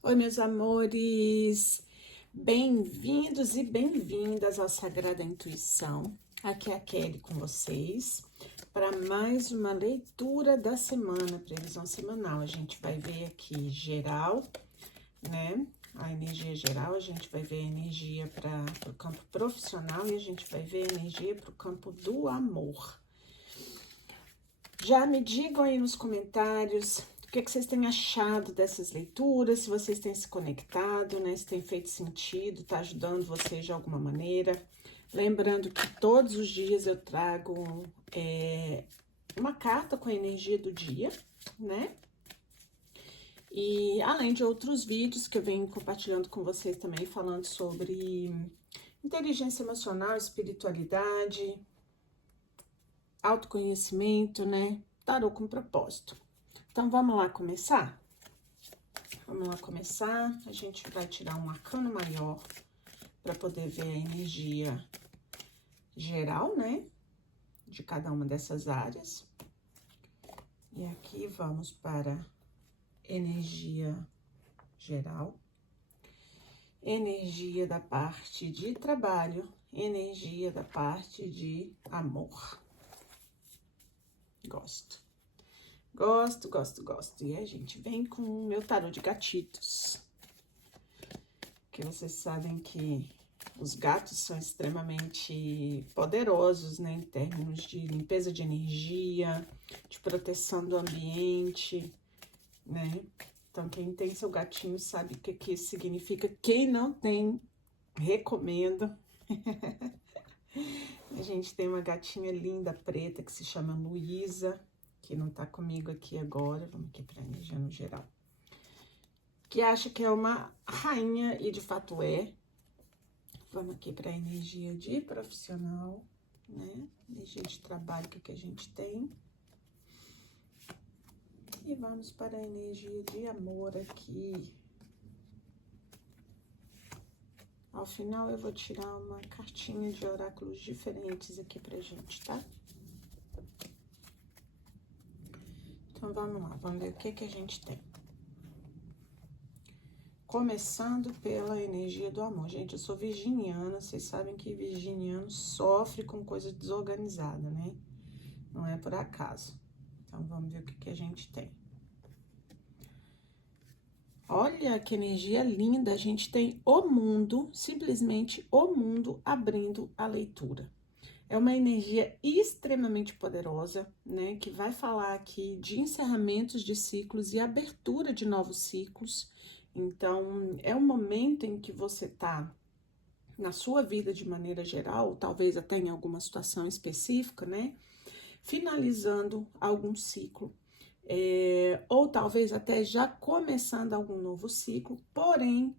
Oi, meus amores! Bem-vindos e bem-vindas ao Sagrada Intuição. Aqui é a Kelly com vocês para mais uma leitura da semana, previsão semanal. A gente vai ver aqui geral, né? A energia geral, a gente vai ver a energia para o campo profissional e a gente vai ver a energia para o campo do amor. Já me digam aí nos comentários o que vocês têm achado dessas leituras, se vocês têm se conectado, né? Se tem feito sentido, tá ajudando vocês de alguma maneira. Lembrando que todos os dias eu trago uma carta com a energia do dia, né? E além de outros vídeos que eu venho compartilhando com vocês também, falando sobre inteligência emocional, espiritualidade, autoconhecimento, né? Tarô com propósito. Então, vamos lá começar? Vamos lá começar. A gente vai tirar um arcano maior para poder ver a energia geral, né? De cada uma dessas áreas. E aqui vamos para energia geral. Energia da parte de trabalho. Energia da parte de amor. Gosto. Gosto. E a gente vem com o meu tarô de gatitos. Que vocês sabem que os gatos são extremamente poderosos, né? Em termos de limpeza de energia, de proteção do ambiente, né? Então, quem tem seu gatinho sabe o que isso significa. Quem não tem, recomendo. A gente tem uma gatinha linda, preta, que se chama Luísa, que não tá comigo aqui agora. Vamos aqui pra energia no geral. Que acha que é uma rainha, e de fato é. Vamos aqui pra energia de profissional, né? Energia de trabalho, que a gente tem. E vamos para a energia de amor aqui. Ao final, eu vou tirar uma cartinha de oráculos diferentes aqui pra gente, tá? Então, vamos lá, vamos ver o que a gente tem. Começando pela energia do amor. Gente, eu sou virginiana, vocês sabem que virginiano sofre com coisa desorganizada, né? Não é por acaso. Então, vamos ver o que a gente tem. Olha que energia linda, a gente tem o mundo, simplesmente o mundo abrindo a leitura. É uma energia extremamente poderosa, né, que vai falar aqui de encerramentos de ciclos e abertura de novos ciclos. Então, é um momento em que você tá na sua vida de maneira geral, talvez até em alguma situação específica, né, finalizando algum ciclo. Ou talvez até já começando algum novo ciclo, porém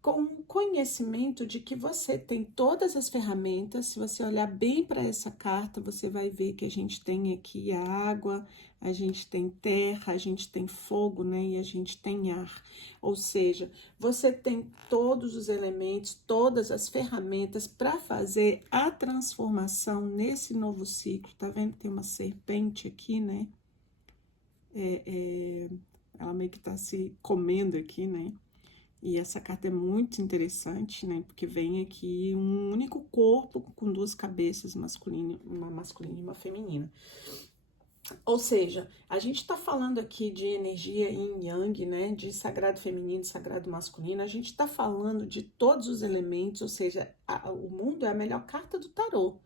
com o conhecimento de que você tem todas as ferramentas. Se você olhar bem para essa carta, você vai ver que a gente tem aqui a água, a gente tem terra, a gente tem fogo, né? E a gente tem ar. Ou seja, você tem todos os elementos, todas as ferramentas para fazer a transformação nesse novo ciclo. Tá vendo que tem uma serpente aqui, né? Ela meio que tá se comendo aqui, né? E essa carta é muito interessante, né? Porque vem aqui um único corpo com duas cabeças, uma masculina e uma feminina. Ou seja, a gente tá falando aqui de energia yin yang, né? De sagrado feminino e sagrado masculino. A gente tá falando de todos os elementos, ou seja, o mundo é a melhor carta do tarô.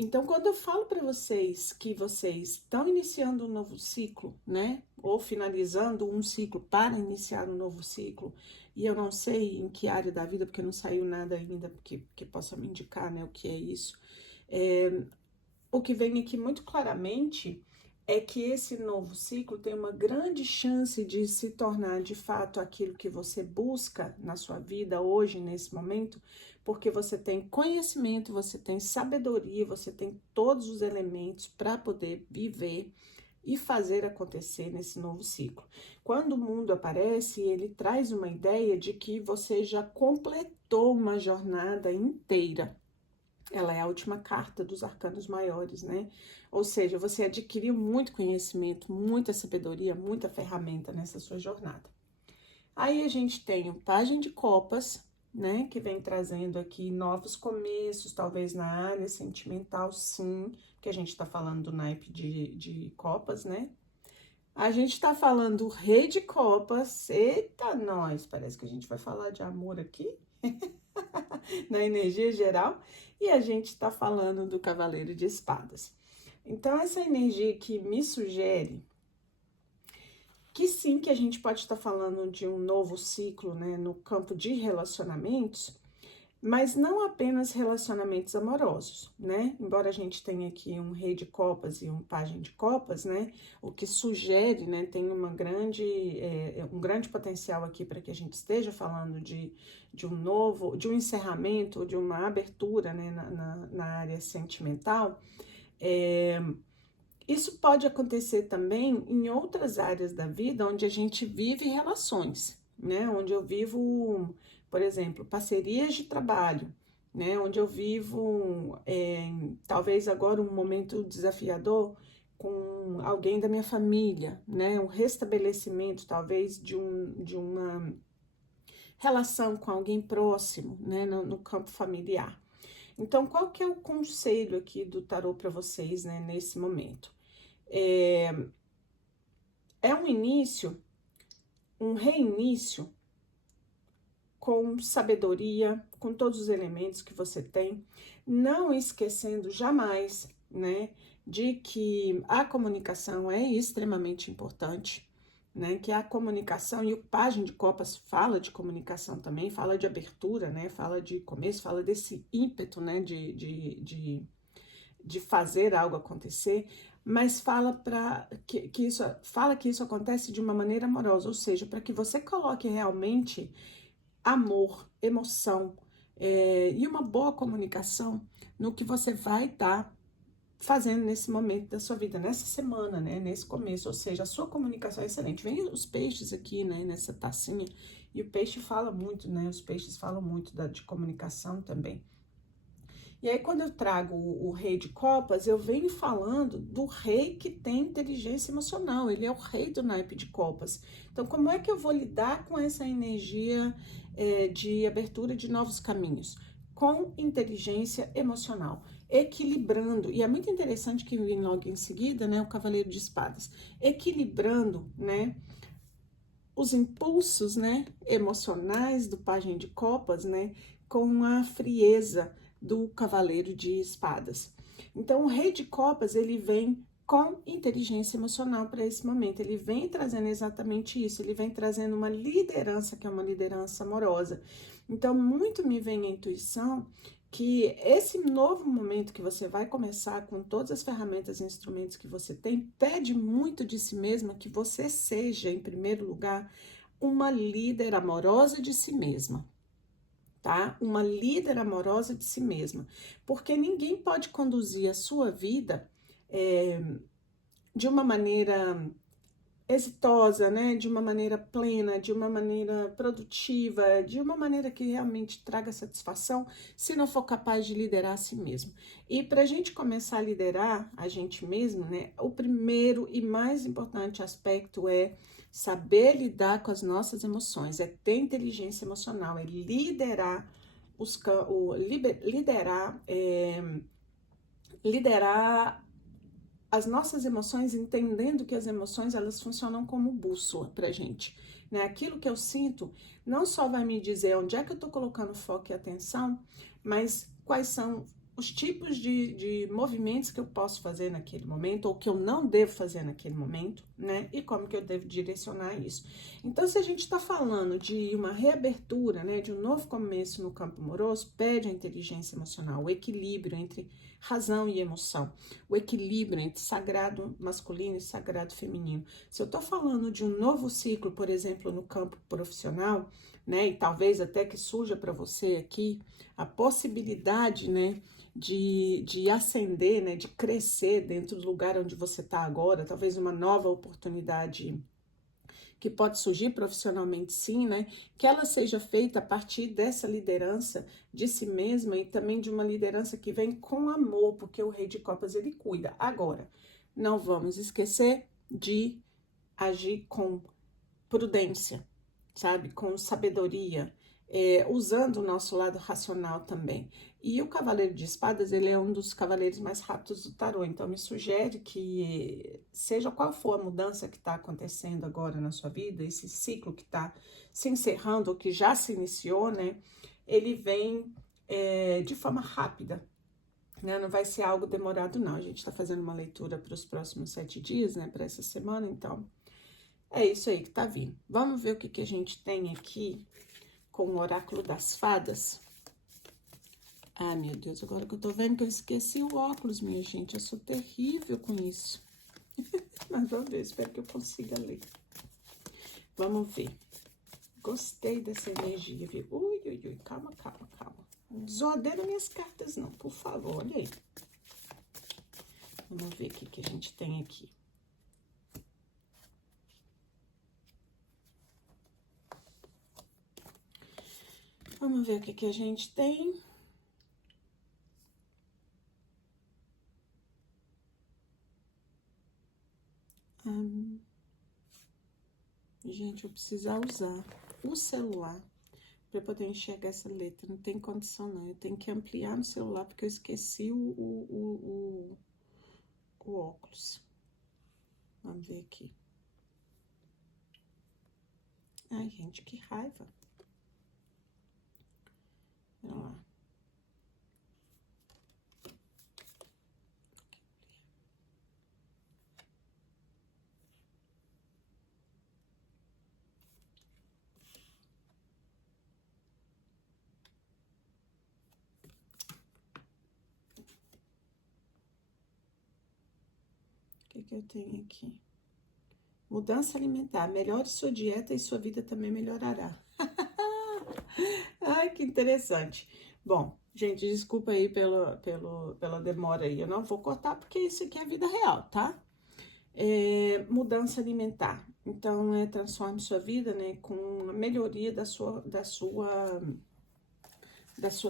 Então, quando eu falo para vocês que vocês estão iniciando um novo ciclo, né? Ou finalizando um ciclo para iniciar um novo ciclo, e eu não sei em que área da vida, porque não saiu nada ainda que possa me indicar, né, o que é isso. O que vem aqui muito claramente é que esse novo ciclo tem uma grande chance de se tornar de fato aquilo que você busca na sua vida hoje, nesse momento, porque você tem conhecimento, você tem sabedoria, você tem todos os elementos para poder viver e fazer acontecer nesse novo ciclo. Quando o mundo aparece, ele traz uma ideia de que você já completou uma jornada inteira. Ela é a última carta dos arcanos maiores, né? Ou seja, você adquiriu muito conhecimento, muita sabedoria, muita ferramenta nessa sua jornada. Aí a gente tem o Pajem de Copas, né, que vem trazendo aqui novos começos, talvez na área sentimental, sim, que a gente tá falando do naipe de copas, né? A gente tá falando do Rei de Copas, eita nós, parece que a gente vai falar de amor aqui, na energia geral, e a gente tá falando do Cavaleiro de Espadas. Então, essa energia que me sugere que sim, que a gente pode estar falando de um novo ciclo, né, no campo de relacionamentos, mas não apenas relacionamentos amorosos, né? Embora a gente tenha aqui um Rei de Copas e um Pajem de Copas, né? O que sugere, né? Tem um grande potencial aqui para que a gente esteja falando de um novo, de um encerramento, de uma abertura, né? Na área sentimental. Isso pode acontecer também em outras áreas da vida onde a gente vive relações, né? Onde eu vivo, por exemplo, parcerias de trabalho, né? Onde eu vivo, talvez agora um momento desafiador com alguém da minha família, né? Um restabelecimento, talvez, de uma relação com alguém próximo, né? No campo familiar. Então, qual que é o conselho aqui do tarô para vocês, né? Nesse momento? É um início, um reinício com sabedoria, com todos os elementos que você tem, não esquecendo jamais, né, de que a comunicação é extremamente importante, né, que a comunicação, e o Pajem de Copas fala de comunicação também, fala de abertura, né, fala de começo, fala desse ímpeto, né, de fazer algo acontecer, mas fala que isso acontece de uma maneira amorosa, ou seja, para que você coloque realmente amor, emoção e uma boa comunicação no que você vai estar fazendo nesse momento da sua vida, nessa semana, né, nesse começo, ou seja, a sua comunicação é excelente. Vem os peixes aqui, né, nessa tacinha, e o peixe fala muito, né, os peixes falam muito de comunicação também. E aí, quando eu trago o Rei de Copas, eu venho falando do rei que tem inteligência emocional, ele é o rei do naipe de copas. Então, como é que eu vou lidar com essa energia de abertura de novos caminhos? Com inteligência emocional, equilibrando, e é muito interessante que vem logo em seguida, né, o Cavaleiro de Espadas, equilibrando, né, os impulsos, né, emocionais do Pajem de Copas, né, com a frieza do Cavaleiro de Espadas. Então, o Rei de Copas, ele vem com inteligência emocional para esse momento, ele vem trazendo exatamente isso, ele vem trazendo uma liderança, que é uma liderança amorosa. Então, muito me vem a intuição que esse novo momento que você vai começar com todas as ferramentas e instrumentos que você tem, pede muito de si mesma que você seja, em primeiro lugar, uma líder amorosa de si mesma, tá? Uma líder amorosa de si mesma, porque ninguém pode conduzir a sua vida de uma maneira exitosa, né? De uma maneira plena, de uma maneira produtiva, de uma maneira que realmente traga satisfação, se não for capaz de liderar a si mesmo. E para a gente começar a liderar a gente mesmo, né? O primeiro e mais importante aspecto é saber lidar com as nossas emoções, é ter inteligência emocional, é liderar liderar as nossas emoções, entendendo que as emoções, elas funcionam como bússola pra gente, né? Aquilo que eu sinto não só vai me dizer onde é que eu tô colocando foco e atenção, mas quais são os tipos de movimentos que eu posso fazer naquele momento, ou que eu não devo fazer naquele momento, né? E como que eu devo direcionar isso. Então, se a gente tá falando de uma reabertura, né? De um novo começo no campo amoroso, pede a inteligência emocional, o equilíbrio entre razão e emoção, o equilíbrio entre sagrado masculino e sagrado feminino. Se eu tô falando de um novo ciclo, por exemplo, no campo profissional, né, e talvez até que surja para você aqui a possibilidade, né, de ascender, né, de crescer dentro do lugar onde você está agora, talvez uma nova oportunidade que pode surgir profissionalmente, sim, né? Que ela seja feita a partir dessa liderança de si mesma e também de uma liderança que vem com amor, porque o Rei de Copas, ele cuida. Agora, não vamos esquecer de agir com prudência, sabe? Com sabedoria, usando o nosso lado racional também. E o Cavaleiro de Espadas, ele é um dos cavaleiros mais rápidos do tarô, então me sugere que, seja qual for a mudança que está acontecendo agora na sua vida, esse ciclo que está se encerrando, ou que já se iniciou, né? Ele vem de forma rápida, né? Não vai ser algo demorado, não. A gente está fazendo uma leitura para os próximos 7 dias, né? Para essa semana, então é isso aí que tá vindo. Vamos ver o que a gente tem aqui com o Oráculo das Fadas. Ai, meu Deus, agora que eu tô vendo que eu esqueci o óculos, minha gente. Eu sou terrível com isso. Mas vamos ver, espero que eu consiga ler. Vamos ver. Gostei dessa energia, viu? Ui, ui, ui, calma, calma, calma. Não desordeira minhas cartas, não, por favor, olha aí. Vamos ver o que a gente tem aqui. Vamos ver o que a gente tem. Gente, eu precisar usar o celular para poder enxergar essa letra. Não tem condição, não. Eu tenho que ampliar no celular porque eu esqueci o óculos. Vamos ver aqui. Ai, gente, que raiva. Vamos lá. O que eu tenho aqui? Mudança alimentar. Melhore sua dieta e sua vida também melhorará. Ai, que interessante. Bom, gente, desculpa aí pela demora aí. Eu não vou cortar porque isso aqui é vida real, tá? Mudança alimentar. Então, transforme sua vida, né, com a melhoria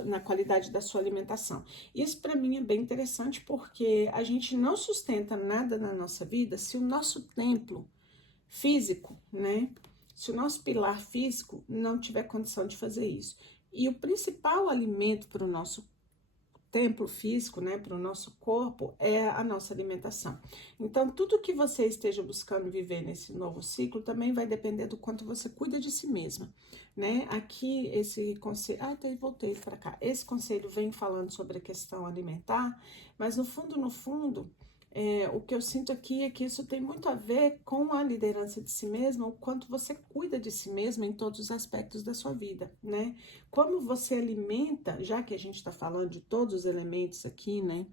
na qualidade da sua alimentação. Isso para mim é bem interessante porque a gente não sustenta nada na nossa vida se o nosso templo físico, né, se o nosso pilar físico não tiver condição de fazer isso. E o principal alimento para o nosso templo físico, né, para o nosso corpo, é a nossa alimentação. Então, tudo que você esteja buscando viver nesse novo ciclo também vai depender do quanto você cuida de si mesma, né? Aqui, esse conselho... Ah, até voltei para cá. Esse conselho vem falando sobre a questão alimentar, mas no fundo, o que eu sinto aqui é que isso tem muito a ver com a liderança de si mesma, o quanto você cuida de si mesma em todos os aspectos da sua vida, né? Como você alimenta, já que a gente está falando de todos os elementos aqui, né?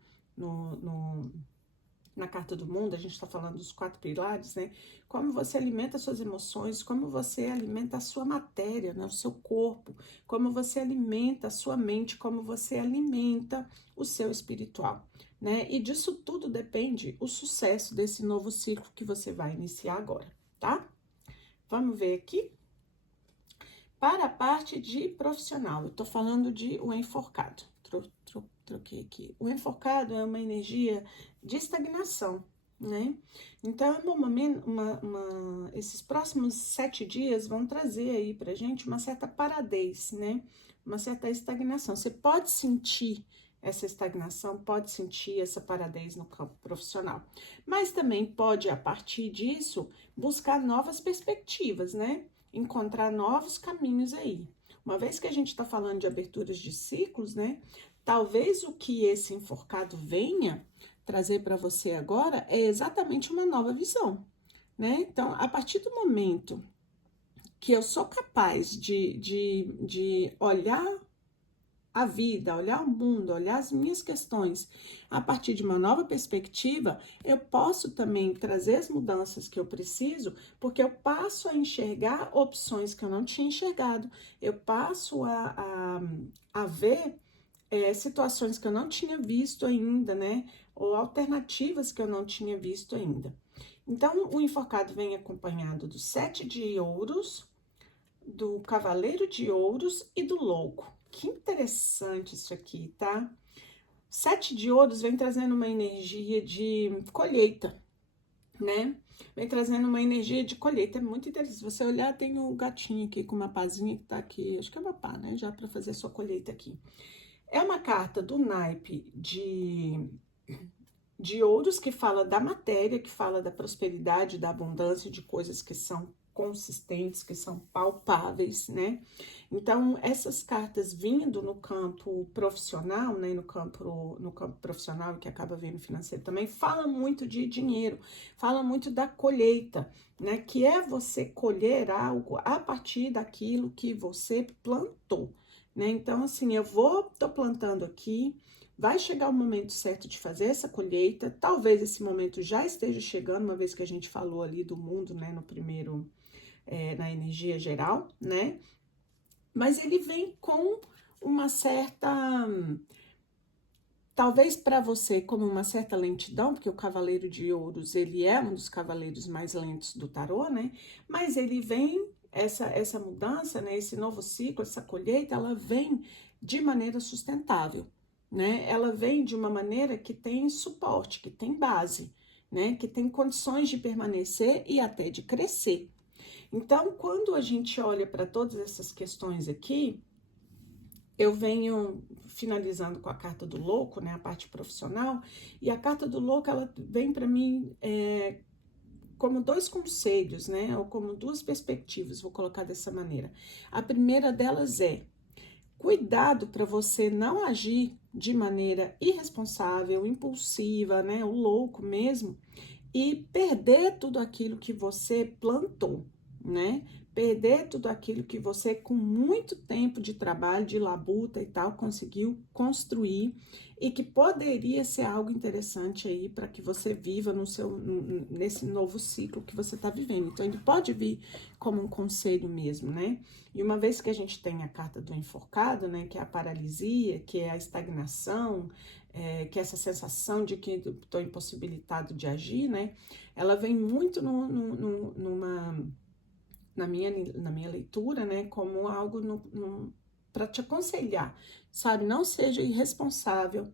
Na Carta do Mundo, a gente está falando dos 4 pilares, né? Como você alimenta suas emoções, como você alimenta a sua matéria, né? O seu corpo, como você alimenta a sua mente, como você alimenta o seu espiritual, né? E disso tudo depende o sucesso desse novo ciclo que você vai iniciar agora, tá? Vamos ver aqui. Para a parte de profissional, eu tô falando de o enforcado. Troquei aqui. O enforcado é uma energia de estagnação, né? Então, esses próximos 7 dias vão trazer aí pra gente uma certa paradez, né? Uma certa estagnação. Você pode sentir essa estagnação, pode sentir essa paradez no campo profissional. Mas também pode, a partir disso, buscar novas perspectivas, né? Encontrar novos caminhos aí. Uma vez que a gente está falando de aberturas de ciclos, né? Talvez o que esse enforcado venha trazer para você agora é exatamente uma nova visão, né? Então, a partir do momento que eu sou capaz de olhar a vida, olhar o mundo, olhar as minhas questões a partir de uma nova perspectiva, eu posso também trazer as mudanças que eu preciso, porque eu passo a enxergar opções que eu não tinha enxergado, eu passo a ver situações que eu não tinha visto ainda, né? Ou alternativas que eu não tinha visto ainda. Então, o enforcado vem acompanhado do 7 de ouros, do cavaleiro de ouros e do louco. Que interessante isso aqui, tá? 7 de ouros vem trazendo uma energia de colheita, né? Vem trazendo uma energia de colheita, é muito interessante. Se você olhar, tem o gatinho aqui com uma pazinha que tá aqui, acho que é uma pá, né? Já para fazer a sua colheita aqui. É uma carta do naipe de ouros, que fala da matéria, que fala da prosperidade, da abundância, de coisas que são consistentes, que são palpáveis, né? Então, essas cartas vindo no campo profissional, né, no campo profissional, que acaba vindo financeiro também, fala muito de dinheiro, fala muito da colheita, né, que é você colher algo a partir daquilo que você plantou, né? Então, assim, tô plantando aqui, vai chegar o momento certo de fazer essa colheita, talvez esse momento já esteja chegando, uma vez que a gente falou ali do mundo, né, no primeiro, na energia geral, né? Mas ele vem com uma certa, talvez para você, como uma certa lentidão, porque o Cavaleiro de Ouros, ele é um dos cavaleiros mais lentos do tarô, né? Mas ele vem, essa mudança, né, esse novo ciclo, essa colheita, ela vem de maneira sustentável, né? Ela vem de uma maneira que tem suporte, que tem base, né? Que tem condições de permanecer e até de crescer. Então, quando a gente olha para todas essas questões aqui, eu venho finalizando com a carta do louco, né, a parte profissional, e a carta do louco, ela vem para mim como dois conselhos, né, ou como duas perspectivas, vou colocar dessa maneira. A primeira delas é: cuidado para você não agir de maneira irresponsável, impulsiva, né, o louco mesmo, e perder tudo aquilo que você plantou, né? Perder tudo aquilo que você, com muito tempo de trabalho, de labuta e tal, conseguiu construir e que poderia ser algo interessante aí para que você viva nesse novo ciclo que você está vivendo. Então, ele pode vir como um conselho mesmo, né? E uma vez que a gente tem a carta do enforcado, né, que é a paralisia, que é a estagnação, que é essa sensação de que estou impossibilitado de agir, né? Ela vem muito na minha leitura, né? Como algo para te aconselhar, sabe? Não seja irresponsável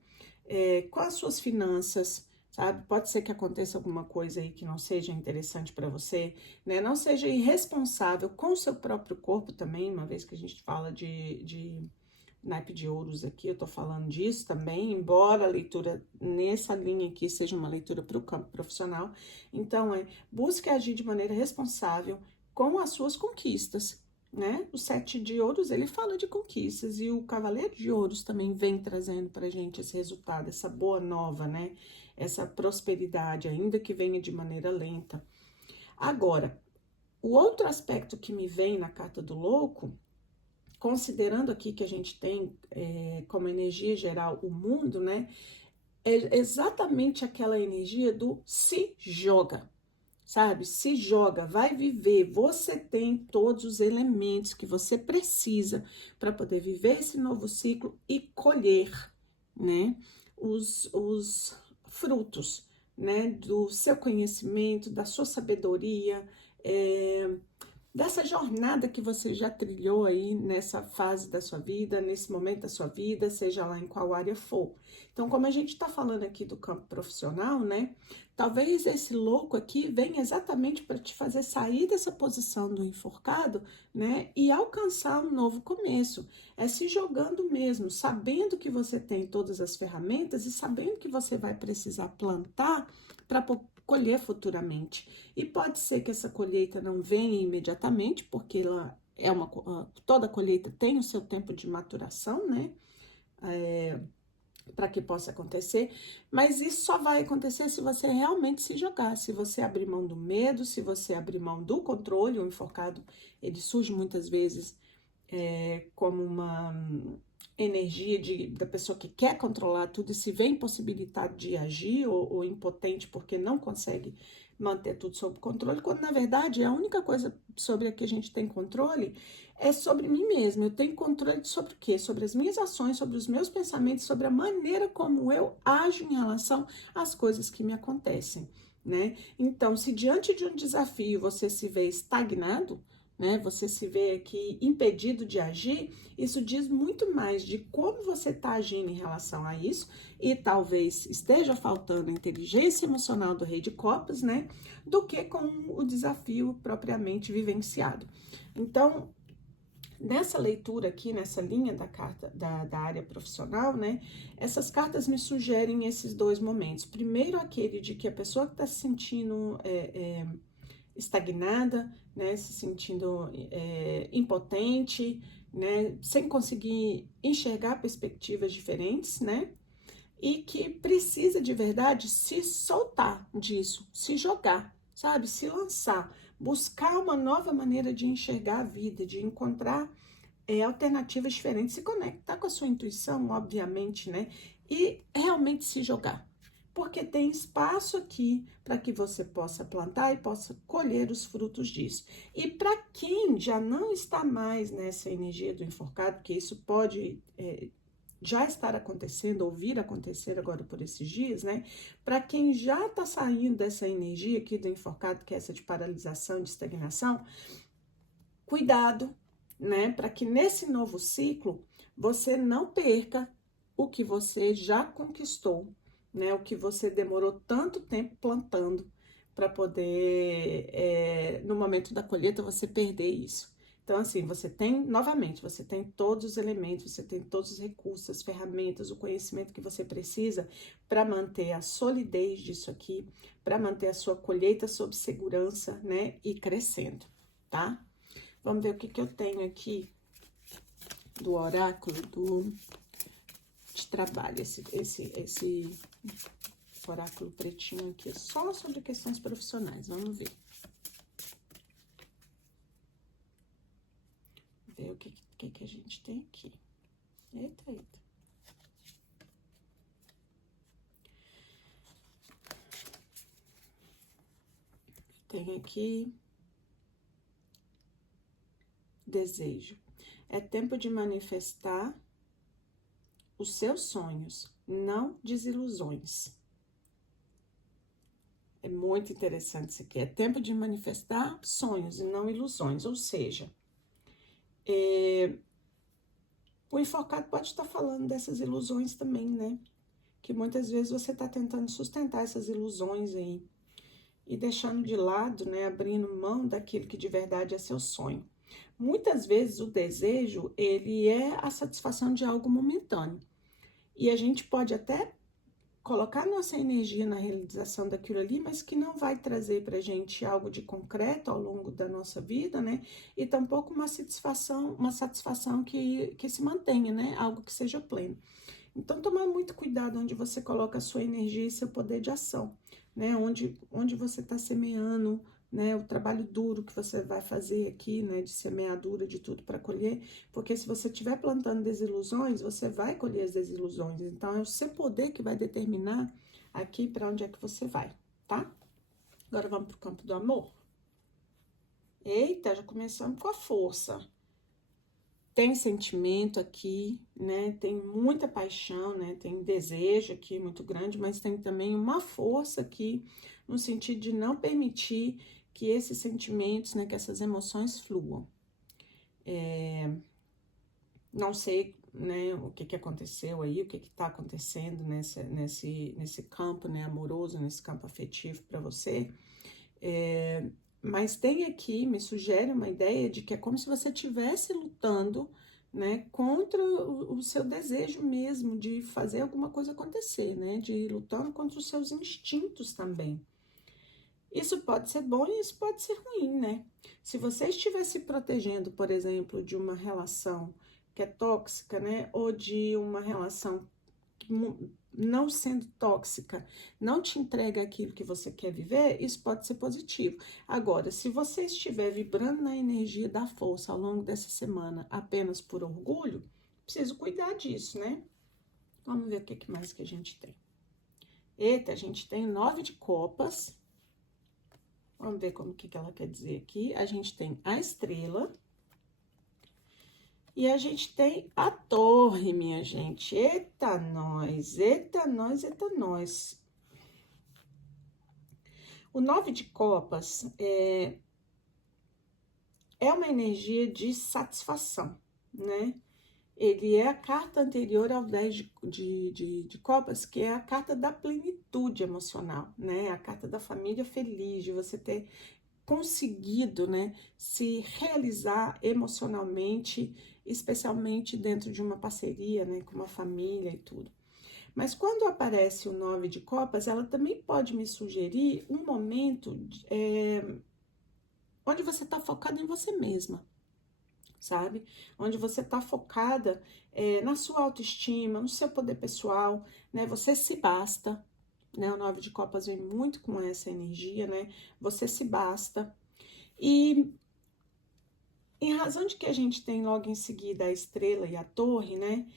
com as suas finanças, sabe? Pode ser que aconteça alguma coisa aí que não seja interessante para você, né? Não seja irresponsável com o seu próprio corpo também, uma vez que a gente fala de naipe de ouros aqui, eu tô falando disso também, embora a leitura nessa linha aqui seja uma leitura para o campo profissional. Então, busque agir de maneira responsável com as suas conquistas, né? O 7 de ouros, ele fala de conquistas, e o Cavaleiro de Ouros também vem trazendo pra gente esse resultado, essa boa nova, né? Essa prosperidade, ainda que venha de maneira lenta. Agora, o outro aspecto que me vem na carta do louco, considerando aqui que a gente tem como energia geral o mundo, né? É exatamente aquela energia do se joga, sabe? Se joga, vai viver. Você tem todos os elementos que você precisa para poder viver esse novo ciclo e colher, né? Os frutos, né? Do seu conhecimento, da sua sabedoria, dessa jornada que você já trilhou aí nessa fase da sua vida, nesse momento da sua vida, seja lá em qual área for. Então, como a gente está falando aqui do campo profissional, né? Talvez esse louco aqui venha exatamente para te fazer sair dessa posição do enforcado, né? E alcançar um novo começo. É se jogando mesmo, sabendo que você tem todas as ferramentas e sabendo que você vai precisar plantar para colher futuramente. E pode ser que essa colheita não venha imediatamente, porque ela toda colheita tem o seu tempo de maturação, né? Para que possa acontecer, mas isso só vai acontecer se você realmente se jogar, se você abrir mão do medo, se você abrir mão do controle. O enforcado, ele surge muitas vezes como uma energia da pessoa que quer controlar tudo e se vê impossibilitado de agir ou impotente porque não consegue manter tudo sob controle, quando na verdade a única coisa sobre a que a gente tem controle é sobre mim mesma. Eu tenho controle sobre o quê? Sobre as minhas ações, sobre os meus pensamentos, sobre a maneira como eu ajo em relação às coisas que me acontecem, né? Então, se diante de um desafio você se vê estagnado, né? Você se vê aqui impedido de agir, isso diz muito mais de como você está agindo em relação a isso, e talvez esteja faltando a inteligência emocional do Rei de Copas, né? Do que com o desafio propriamente vivenciado. Então, nessa leitura aqui, nessa linha da carta da área profissional, né? Essas cartas me sugerem esses dois momentos. Primeiro, aquele de que a pessoa que está se sentindo estagnada, né? Se sentindo impotente, né? Sem conseguir enxergar perspectivas diferentes, né? E que precisa de verdade se soltar disso, se jogar, sabe? Se lançar, buscar uma nova maneira de enxergar a vida, de encontrar alternativas diferentes, se conectar com a sua intuição, obviamente, né? E realmente se jogar. Porque tem espaço aqui para que você possa plantar e possa colher os frutos disso. E para quem já não está mais nessa energia do enforcado, porque isso pode já estar acontecendo ou vir acontecer agora por esses dias, né? Para quem já está saindo dessa energia aqui do enforcado, que é essa de paralisação, de estagnação, cuidado, né? Para que nesse novo ciclo você não perca o que você já conquistou, né? O que você demorou tanto tempo plantando para poder, no momento da colheita, você perder isso. Então, assim, você tem, novamente, você tem todos os elementos, você tem todos os recursos, as ferramentas, o conhecimento que você precisa para manter a solidez disso aqui, para manter a sua colheita sob segurança, né? E crescendo, tá? Vamos ver o que eu tenho aqui do oráculo de trabalho, esse oráculo pretinho aqui, só sobre questões profissionais, vamos ver. Ver o que a gente tem aqui. Eita. Tem aqui desejo. É tempo de manifestar os seus sonhos, não desilusões. É muito interessante isso aqui. É tempo de manifestar sonhos e não ilusões, ou seja, o enforcado pode estar falando dessas ilusões também, né? Que muitas vezes você está tentando sustentar essas ilusões aí e deixando de lado, né? Abrindo mão daquilo que de verdade é seu sonho. Muitas vezes o desejo, ele é a satisfação de algo momentâneo. E a gente pode até colocar nossa energia na realização daquilo ali, mas que não vai trazer pra gente algo de concreto ao longo da nossa vida, né? E tampouco uma satisfação que se mantenha, né? Algo que seja pleno. Então, tomar muito cuidado onde você coloca a sua energia e seu poder de ação, né? Onde você está semeando, né? O trabalho duro que você vai fazer aqui, né? De semeadura, de tudo para colher, porque se você estiver plantando desilusões, você vai colher as desilusões. Então, é o seu poder que vai determinar aqui para onde é que você vai, tá? Agora vamos para o campo do amor. Eita, já começamos com a força. Tem sentimento aqui, né? Tem muita paixão, né? Tem desejo aqui muito grande, mas tem também uma força aqui no sentido de não permitir que esses sentimentos, né? Que essas emoções fluam. Não sei, né? O que aconteceu aí, o que tá acontecendo nesse campo, né? Amoroso, nesse campo afetivo para você. Mas tem aqui, me sugere uma ideia de que é como se você estivesse lutando, né, contra o seu desejo mesmo de fazer alguma coisa acontecer, né, de ir lutando contra os seus instintos também. Isso pode ser bom e isso pode ser ruim, né? Se você estiver se protegendo, por exemplo, de uma relação que é tóxica, né, ou de uma relação não sendo tóxica, não te entrega aquilo que você quer viver, isso pode ser positivo. Agora, se você estiver vibrando na energia da força ao longo dessa semana apenas por orgulho, preciso cuidar disso, né? Vamos ver o que mais que a gente tem. Eita, a gente tem 9 de copas. Vamos ver como que ela quer dizer aqui. A gente tem a estrela. E a gente tem a torre, minha gente. Eita, nós, eita, nós, eita, nós. O 9 de copas é uma energia de satisfação, né? Ele é a carta anterior ao 10 de copas, que é a carta da plenitude emocional, né? A carta da família feliz, de você ter conseguido, né, se realizar emocionalmente, especialmente dentro de uma parceria, né, com uma família e tudo. Mas quando aparece o 9 de copas, ela também pode me sugerir um momento onde você está focada em você mesma, sabe? Onde você está focada na sua autoestima, no seu poder pessoal, né? Você se basta, né? O 9 de copas vem muito com essa energia, né? Você se basta. E em razão de que a gente tem logo em seguida a estrela e a torre, né?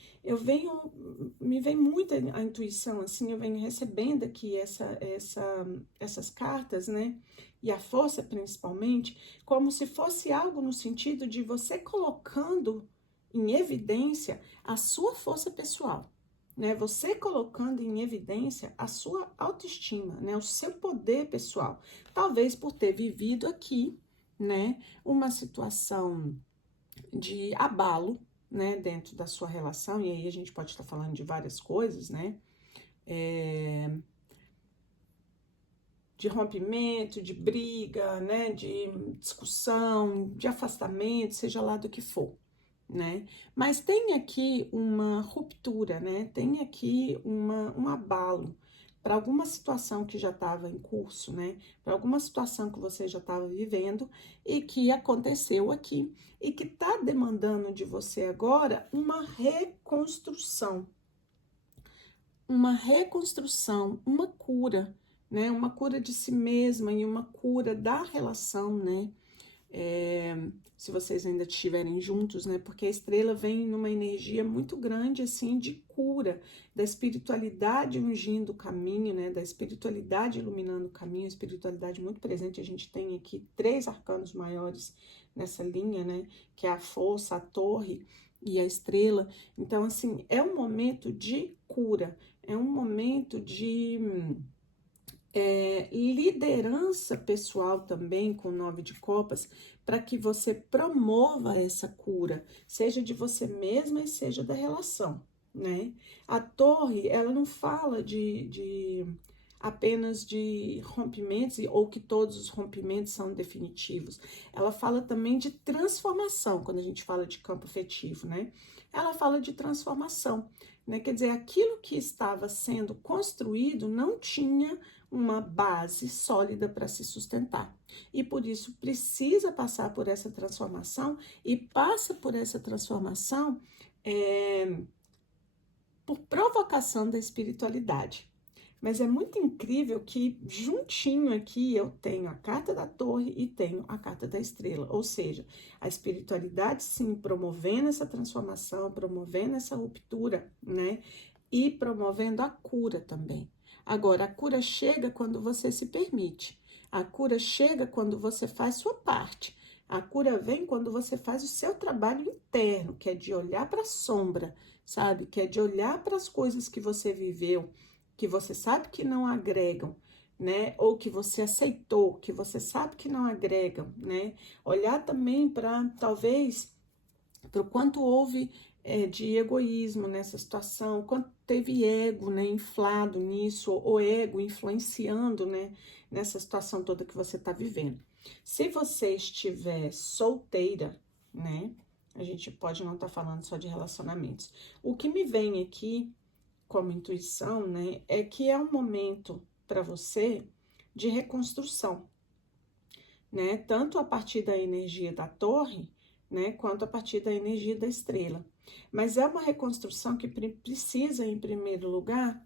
Me vem muita a intuição, assim, eu venho recebendo aqui essas cartas, né? E a força principalmente, como se fosse algo no sentido de você colocando em evidência a sua força pessoal, né? Você colocando em evidência a sua autoestima, né? O seu poder pessoal. Talvez por ter vivido aqui, né, uma situação de abalo, né, dentro da sua relação, e aí a gente pode estar falando de várias coisas, né, de rompimento, de briga, né, de discussão, de afastamento, seja lá do que for, né, mas tem aqui uma ruptura, né, tem aqui um abalo, para alguma situação que já estava em curso, né? Para alguma situação que você já estava vivendo e que aconteceu aqui e que está demandando de você agora uma reconstrução, uma cura, né? Uma cura de si mesma e uma cura da relação, né? Se vocês ainda estiverem juntos, né? Porque a estrela vem numa energia muito grande, assim, de cura, da espiritualidade ungindo o caminho, né? Da espiritualidade iluminando o caminho, a espiritualidade muito presente. A gente tem aqui 3 arcanos maiores nessa linha, né? Que é a força, a torre e a estrela. Então, assim, é um momento de cura, é um momento de liderança pessoal também com 9 de copas, para que você promova essa cura, seja de você mesma e seja da relação, né? A torre, ela não fala apenas de rompimentos ou que todos os rompimentos são definitivos. Ela fala também de transformação, quando a gente fala de campo afetivo, né? Ela fala de transformação, né? Quer dizer, aquilo que estava sendo construído não tinha uma base sólida para se sustentar. E por isso precisa passar por essa transformação e passa por essa transformação por provocação da espiritualidade. Mas é muito incrível que juntinho aqui eu tenho a carta da torre e tenho a carta da estrela, ou seja, a espiritualidade sim promovendo essa transformação, promovendo essa ruptura, né? E promovendo a cura também. Agora, a cura chega quando você se permite. A cura chega quando você faz sua parte. A cura vem quando você faz o seu trabalho interno, que é de olhar para a sombra, sabe? Que é de olhar para as coisas que você viveu, que você sabe que não agregam, né? Ou que você aceitou, que você sabe que não agregam, né? Olhar também para, talvez, para o quanto houve de egoísmo nessa situação, quanto teve ego, né, inflado nisso, ou ego influenciando, né, nessa situação toda que você está vivendo. Se você estiver solteira, né, a gente pode não estar falando só de relacionamentos. O que me vem aqui como intuição, né, é que é um momento para você de reconstrução, né, tanto a partir da energia da torre, né, quanto a partir da energia da estrela. Mas é uma reconstrução que precisa, em primeiro lugar,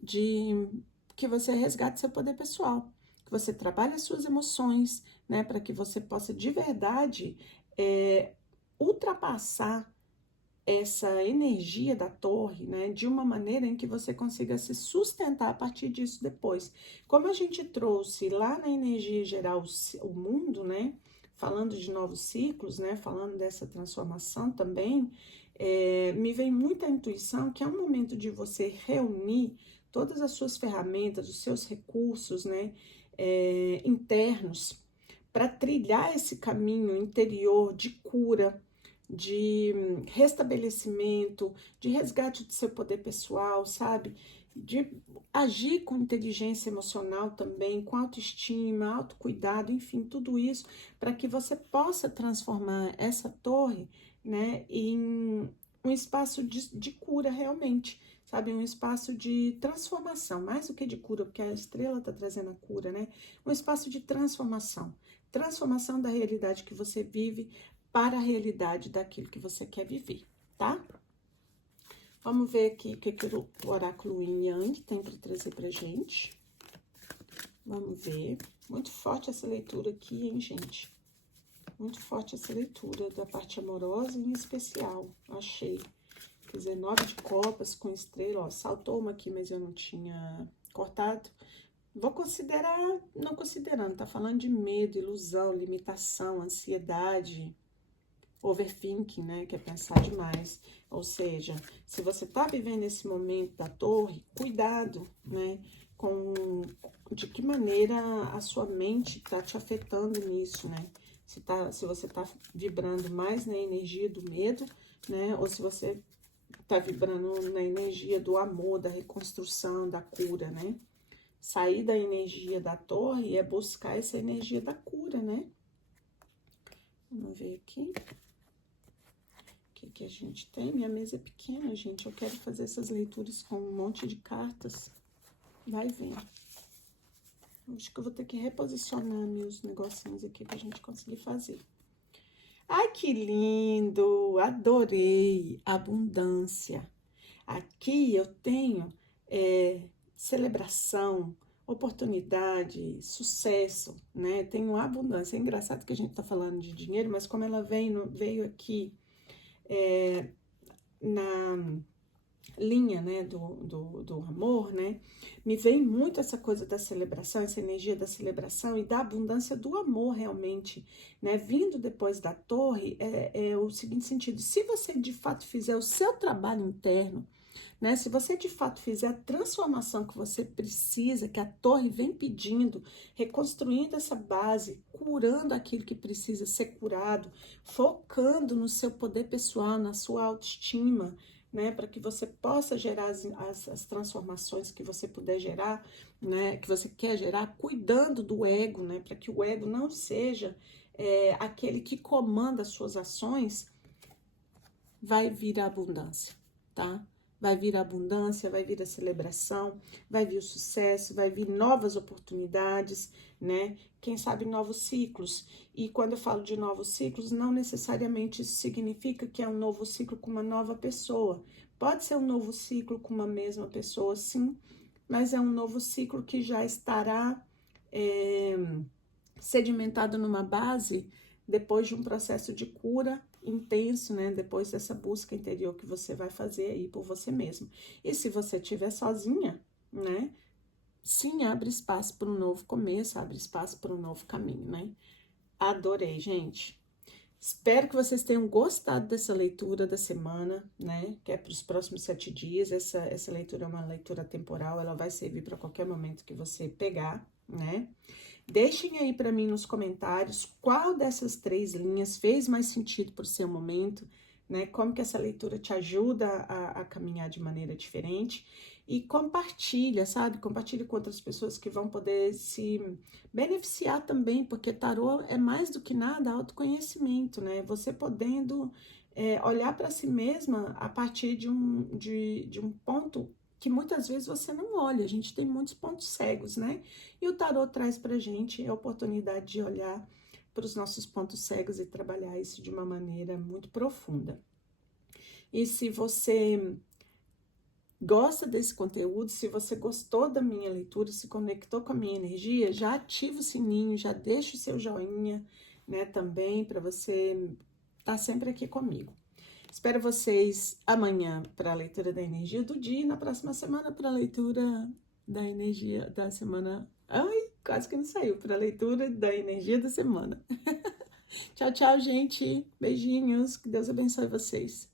de que você resgate seu poder pessoal, que você trabalhe as suas emoções, né, para que você possa de verdade ultrapassar essa energia da torre, né, de uma maneira em que você consiga se sustentar a partir disso depois. Como a gente trouxe lá na energia geral o mundo, né, falando de novos ciclos, né, falando dessa transformação também, me vem muita intuição que é um momento de você reunir todas as suas ferramentas, os seus recursos, né, internos, para trilhar esse caminho interior de cura, de restabelecimento, de resgate do seu poder pessoal, sabe? De agir com inteligência emocional também, com autoestima, autocuidado, enfim, tudo isso, para que você possa transformar essa torre, né, em um espaço de cura realmente, sabe? Um espaço de transformação, mais do que de cura, porque a estrela está trazendo a cura, né? Um espaço de transformação. Transformação da realidade que você vive para a realidade daquilo que você quer viver, tá? Vamos ver aqui o que o oráculo Yin Yang tem para trazer pra gente. Vamos ver. Muito forte essa leitura aqui, hein, gente? Muito forte essa leitura da parte amorosa em especial, achei. Quer dizer, 9 de copas com estrela, ó, saltou uma aqui, mas eu não tinha cortado. Vou considerar, não considerando, tá falando de medo, ilusão, limitação, ansiedade, overthinking, né, que é pensar demais. Ou seja, se você tá vivendo esse momento da torre, cuidado, né, com de que maneira a sua mente tá te afetando nisso, né? Se você tá vibrando mais na energia do medo, né, ou se você tá vibrando na energia do amor, da reconstrução, da cura, né? Sair da energia da torre é buscar essa energia da cura, né? Vamos ver aqui. O que a gente tem? Minha mesa é pequena, gente. Eu quero fazer essas leituras com um monte de cartas. Vai vendo. Acho que eu vou ter que reposicionar meus negocinhos aqui pra gente conseguir fazer. Ai, que lindo! Adorei! Abundância. Aqui eu tenho celebração, oportunidade, sucesso, né? Tenho abundância. É engraçado que a gente tá falando de dinheiro, mas como ela veio aqui na linha, né, do amor, né, me vem muito essa coisa da celebração, essa energia da celebração e da abundância do amor realmente, né, vindo depois da torre, é o seguinte sentido: se você de fato fizer o seu trabalho interno, né, se você de fato fizer a transformação que você precisa, que a torre vem pedindo, reconstruindo essa base, curando aquilo que precisa ser curado, focando no seu poder pessoal, na sua autoestima, né, para que você possa gerar as transformações que você puder gerar, né, que você quer gerar, cuidando do ego, né, para que o ego não seja aquele que comanda as suas ações, vai vir a abundância, tá? Vai vir a abundância, vai vir a celebração, vai vir o sucesso, vai vir novas oportunidades, né? Quem sabe novos ciclos. E quando eu falo de novos ciclos, não necessariamente isso significa que é um novo ciclo com uma nova pessoa. Pode ser um novo ciclo com uma mesma pessoa, sim, mas é um novo ciclo que já estará sedimentado numa base depois de um processo de cura intenso, né? Depois dessa busca interior que você vai fazer aí por você mesmo. E se você estiver sozinha, né? Sim, abre espaço para um novo começo, abre espaço para um novo caminho, né? Adorei, gente. Espero que vocês tenham gostado dessa leitura da semana, né? Que é para os próximos 7 dias. Essa leitura é uma leitura temporal, ela vai servir para qualquer momento que você pegar, né? Deixem aí para mim nos comentários qual dessas 3 linhas fez mais sentido para o seu momento, né? Como que essa leitura te ajuda a caminhar de maneira diferente. E compartilha, sabe? Compartilha com outras pessoas que vão poder se beneficiar também, porque tarô é mais do que nada autoconhecimento, né? Você podendo olhar para si mesma a partir de um ponto que muitas vezes você não olha. A gente tem muitos pontos cegos, né? E o tarô traz pra gente a oportunidade de olhar para os nossos pontos cegos e trabalhar isso de uma maneira muito profunda. E se você gosta desse conteúdo, se você gostou da minha leitura, se conectou com a minha energia, já ativa o sininho, já deixa o seu joinha, né, também, para você estar sempre aqui comigo. Espero vocês amanhã para a leitura da energia do dia e na próxima semana para a leitura da energia da semana. Ai, quase que não saiu, para a leitura da energia da semana. Tchau, tchau, gente. Beijinhos. Que Deus abençoe vocês.